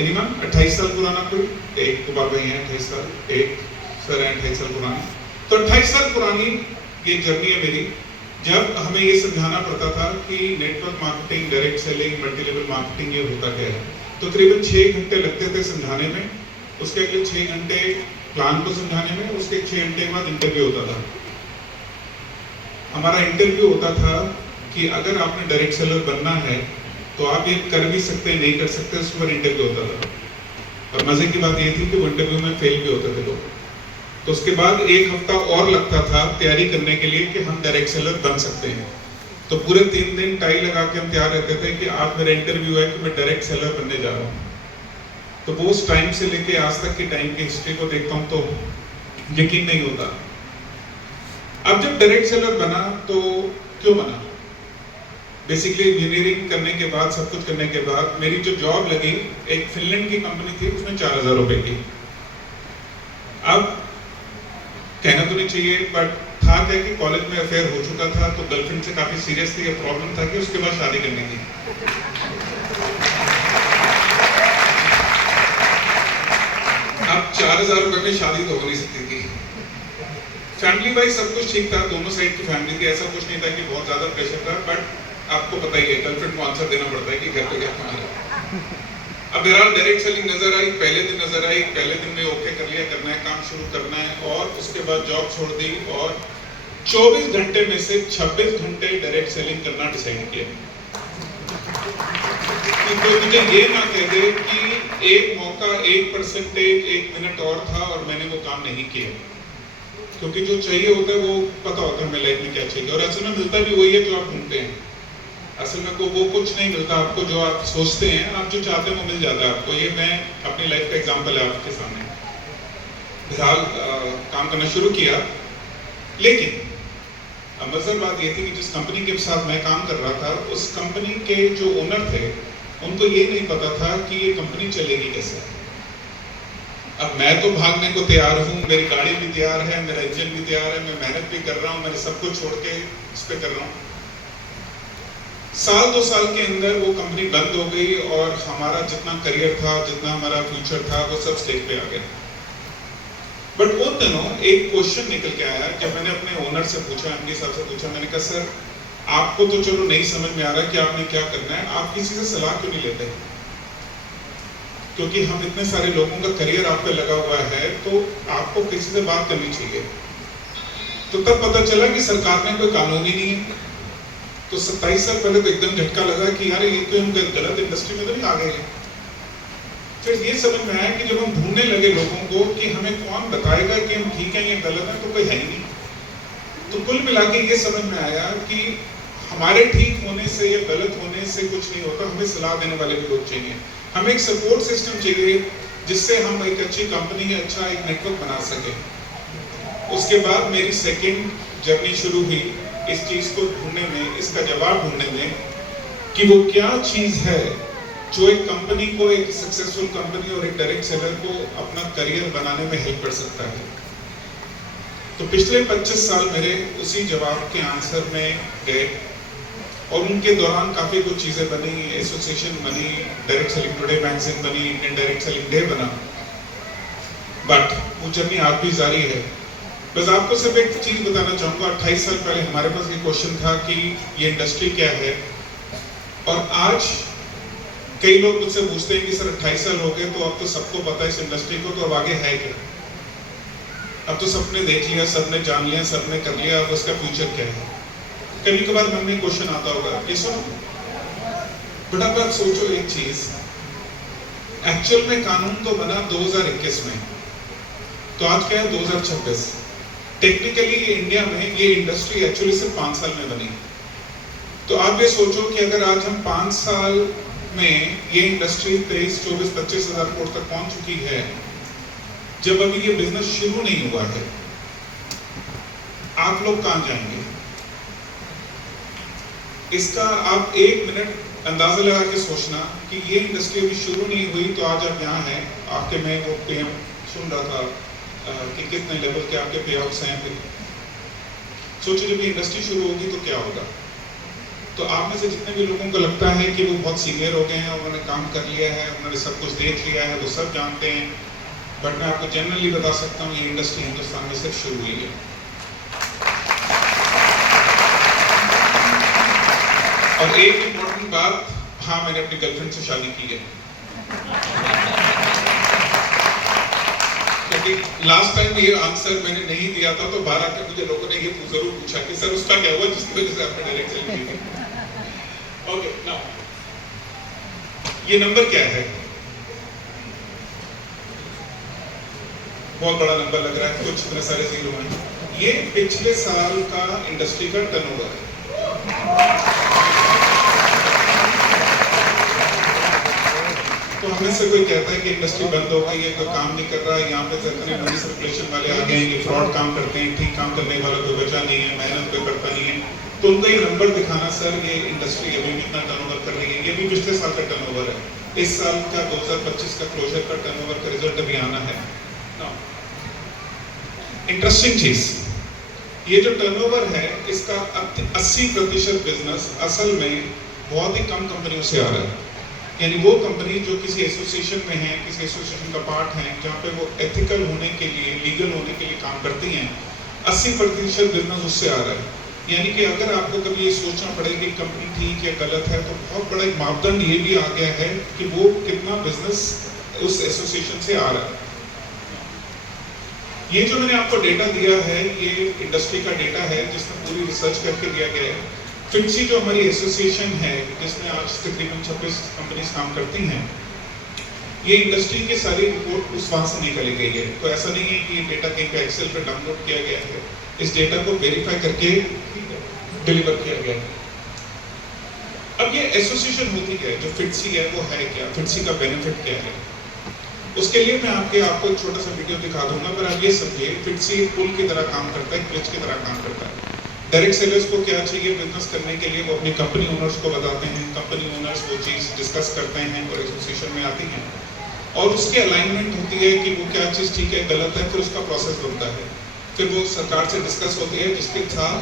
Anyone 28 साल पुराना कोई? एक गोपाल भाई हैं 28 साल, एक सर हैं 28 साल पुराने। तो 28 साल पुरानी ये जर्नी है मेरी, जब हमें ये समझाना पड़ता था कि network marketing, direct selling, multi level marketing ये होता क्या है। तो करीबन 6 घंटे लगते थे समझाने में, उसके अगले 6 घंटे प्लान को समझाने में, उसके 6 घंटे के बाद इंटरव्यू होता था। हमारा इंटरव्यू होता था कि अगर आपने डायरेक्ट सेलर बनना है तो आप ये कर भी सकते हैं, नहीं कर सकते, उसके बाद इंटरव्यू होता था। और मजे की बात ये थी कि वो इंटरव्यू में फेल भी होते थे लोग। तो उसके बाद 1 हफ्ता और लगता था तैयारी करने के लिए कि हम डायरेक्ट सेलर बन सकते हैं। तो पूरे 3 दिन टाई लगा के हम तैयार रहते थे कि आज मेरा इंटरव्यू है कि मैं डायरेक्ट सेलर बनने जा रहा हूँ। तो वो उस टाइम से लेके आज तक की टाइम की हिस्ट्री को देखता हूँ तो यकीन नहीं होता। अब जब डायरेक्ट सेलर बना तो क्यों बना? बेसिकली इंजीनियरिंग करने के बाद, सब कुछ करने के बाद मेरी जो जॉब लगी एक फिनलैंड की कंपनी थी, उसमें 4000 रुपए की। अब कहना तो नहीं चाहिए, बट था क्या कि कॉलेज में अफेयर हो चुका था, तो गर्लफ्रेंड से काफी सीरियसली ये प्रॉब्लम था कि उसके बाद शादी करनी थी। अब 4000 रुपए में शादी तो हो नहीं सकती थी। फैमिली वाइज सब कुछ ठीक था, दोनों साइड की फैमिली थी, ऐसा कुछ नहीं था कि बहुत ज्यादा प्रेशर था, बट आपको पता ही है गर्लफ्रेंड को आंसर देना पड़ता है कि घर पे क्या खाना है। अब बहरहाल डायरेक्ट सेलिंग नजर आई, पहले दिन नजर आई, पहले दिन में ओके कर लिया, करना है काम शुरू करना है, और उसके बाद जॉब छोड़ दी और 24 घंटे में से 26 घंटे डायरेक्ट सेलिंग करना डिसाइड किया। कि कोई मुझे ये ना कह दे कि एक मौका, 1%, 1 मिनट और था और मैंने वो काम नहीं किया, क्योंकि जो चाहिए होता है वो पता होता है हमें लाइफ में क्या चाहिए, और असल में मिलता भी वही है जो आप ढूंढते हैं। असल में को वो कुछ नहीं मिलता आपको, जो आप सोचते हैं, आप जो चाहते हैं वो मिल जाता है आपको। ये मैं अपनी लाइफ का एग्जांपल है आपके सामने। फिलहाल काम करना शुरू किया, लेकिन मजेदार बात ये थी कि जिस कंपनी के साथ मैं काम कर रहा था, उस कंपनी के जो ओनर थे उनको ये नहीं पता था कि ये कंपनी चलेगी कैसे। अब मैं तो भागने को तैयार हूँ, मेरी गाड़ी भी तैयार है, मेरा इंजन भी तैयार है, मैं मेहनत भी कर रहा हूँ, मैंने सब कुछ छोड़ के इस पे कर रहा हूँ। साल 2 साल के अंदर वो कंपनी बंद हो गई और हमारा जितना करियर था, जितना हमारा फ्यूचर था, वो सब स्टेज पे आ गया। बट उन दिनों एक क्वेश्चन निकल के आया, जब मैंने अपने ओनर से पूछा, एमडी साहब से पूछा, मैंने कहा सर आपको तो चलो नहीं समझ में आ रहा कि आपने क्या करना है, आप किसी से सलाह क्यों नहीं लेते? क्योंकि हम इतने सारे लोगों का करियर आप पे लगा हुआ है, तो आपको किसी से बात करनी चाहिए। तो तब पता चला कि सरकार ने कोई कानून ही नहीं है। तो 27 साल पहले तो एकदम झटका लगा कि यार ये तो हम गलत इंडस्ट्री में तो नहीं आ गए हैं। फिर ये समझ में आया कि जब हम ढूंढने लगे लोगों को कि हमें कौन बताएगा कि हम ठीक है या गलत है, तो कोई है ही नहीं। तो कुल मिला के ये समझ में आया कि हमारे ठीक होने से या गलत होने से कुछ नहीं होता, हमें सलाह देने वाले भी लोग चाहिए, हमें एक सपोर्ट सिस्टम चाहिए जिससे हम एक अच्छी कंपनी, अच्छा एक नेटवर्क बना सके। उसके बाद मेरी सेकेंड जर्नी शुरू हुई इस चीज को ढूंढने में, इसका जवाब ढूंढने में कि वो क्या चीज है जो एक कंपनी को, एक सक्सेसफुल कंपनी और एक डायरेक्ट सेलर को अपना करियर बनाने में हेल्प कर सकता है। तो पिछले 25 साल मेरे उसी जवाब के आंसर में गए और उनके दौरान काफी कुछ चीजें बनी, एसोसिएशन बनी, डायरेक्ट सेलिंग टुडे मैगजीन बनी, इंडियन डायरेक्ट सेलिंग डे बना। बट वो जर्नी आज भी जारी है। बस आपको सिर्फ एक चीज बताना चाहूंगा, 28 साल पहले हमारे पास ये क्वेश्चन था कि ये इंडस्ट्री क्या है, और आज कई लोग मुझसे पूछते हैं कि सर 28 साल हो गए तो अब तो सबको पता है इस इंडस्ट्री को, तो अब आगे है क्या? अब तो सबने देख लिया, सबने जान लिया, सबने कर लिया, अब उसका फ्यूचर क्या है? कभी कभार मन में क्वेश्चन आता होगा कि सुनो बट अब आप सोचो एक चीज, एक्चुअल में कानून तो बना 2021 में, तो आज क्या है 2026। टेक्निकली इंडिया में ये इंडस्ट्री एक्चुअली सिर्फ 5 साल में बनी। तो आप ये सोचो कि अगर आज हम 5 साल में ये इंडस्ट्री 23, 24, 25 हजार करोड़ तक पहुंच चुकी है, जब अभी ये बिजनेस शुरू नहीं हुआ है, आप लोग कहां जाएंगे? इसका आप 1 मिनट अंदाजा लगा के सोचना कि ये इंडस्ट्री अभी शुरू नहीं हुई तो आज आप यहाँ हैं, आपके मैं वो PM सुन रहा था कि कितने लेवल के आपके पे आउट्स हैं। फिर सोचिए जब ये इंडस्ट्री शुरू होगी तो क्या होगा। तो आप में से जितने भी लोगों को लगता है कि वो बहुत सीनियर हो गए हैं, उन्होंने काम कर लिया है, उन्होंने सब कुछ देख लिया है, वो सब जानते हैं, बट मैं आपको जनरली बता सकता हूँ ये इंडस्ट्री हिंदुस्तान में सिर्फ शुरू हुई है। और एक इम्पोर्टेंट बात, हाँ मैंने अपनी गर्लफ्रेंड से शादी की है, क्योंकि लास्ट टाइम ये आंसर मैंने नहीं दिया था तो बाहर आकर मुझे लोगों ने ये जरूर पूछा कि सर उसका क्या हुआ जिसकी वजह से आपने डायरेक्ट चली गई थी। ओके, नाउ ये नंबर क्या है? बहुत बड़ा नंबर लग रहा है, कुछ इतने सारे जीरो हैं। ये पिछले साल का इंडस्ट्री का टर्नओवर है। तो हमें से कोई कहता है कि इंडस्ट्री बंद हो गई है, कोई काम नहीं कर रहा है, यहाँ पे जितने मनी सर्कुलेशन वाले आ गए हैं, ये फ्रॉड काम करते हैं, ठीक काम करने वाला कोई बचा नहीं है, मेहनत कोई करता नहीं है, तो उनको ये नंबर दिखाना सर ये इंडस्ट्री अभी भी इतना टर्नओवर कर रही है, ये भी पिछले साल का टर्नओवर है, इस साल का 2025 का क्लोजर का टर्नओवर का रिजल्ट अभी आना है। इंटरेस्टिंग चीज, ये जो टर्नओवर है इसका 80% बिजनेस असल में बहुत ही कम कंपनियों से आ रहा है, यानी वो कंपनी जो किसी एसोसिएशन में है, किसी एसोसिएशन का पार्ट है, जहाँ पे वो एथिकल होने के लिए, लीगल होने के लिए काम करती हैं, 80% बिजनेस उससे आ रहा है। यानी कि अगर आपको कभी ये सोचना पड़े कि कंपनी ठीक या गलत है, तो बहुत बड़ा एक मापदंड ये भी आ गया है कि वो कितना बिजनेस उस एसोसिएशन से आ रहा है। ये जो मैंने आपको डेटा दिया है ये इंडस्ट्री का डेटा है जिसमें पूरी रिसर्च करके दिया गया है। फिटसी जो हमारी एसोसिएशन है जिसमें आज तकरीबन 26 कंपनीज काम करती हैं, ये इंडस्ट्री की सारी रिपोर्ट उस वहां से निकाली गई है। तो ऐसा नहीं है कि ये डेटा कहीं पे एक्सेल पे डाउनलोड किया गया है, इस डेटा को वेरीफाई करके डिलीवर किया गया है। अब ये एसोसिएशन होती है जो फिटसी है वो है क्या, फिटसी का बेनिफिट क्या है, उसके लिए मैं आपको एक छोटा सा वीडियो दिखा दूंगा, पर आप ये समझिए फिटसी पुल की तरह काम करता है, ब्रिज की तरह काम करता है। डायरेक्ट सेलर्स को क्या चाहिए बिजनेस करने के लिए, वो अपनी कंपनी ओनर्स को बताते हैं, कंपनी ओनर्स वो चीज़ डिस्कस करते हैं और एसोसिएशन में आती हैं और उसकी अलाइनमेंट होती है कि वो क्या चीज़ ठीक है गलत है, फिर उसका प्रोसेस बनता है, फिर वो सरकार से डिस्कस होती है जिसके साथ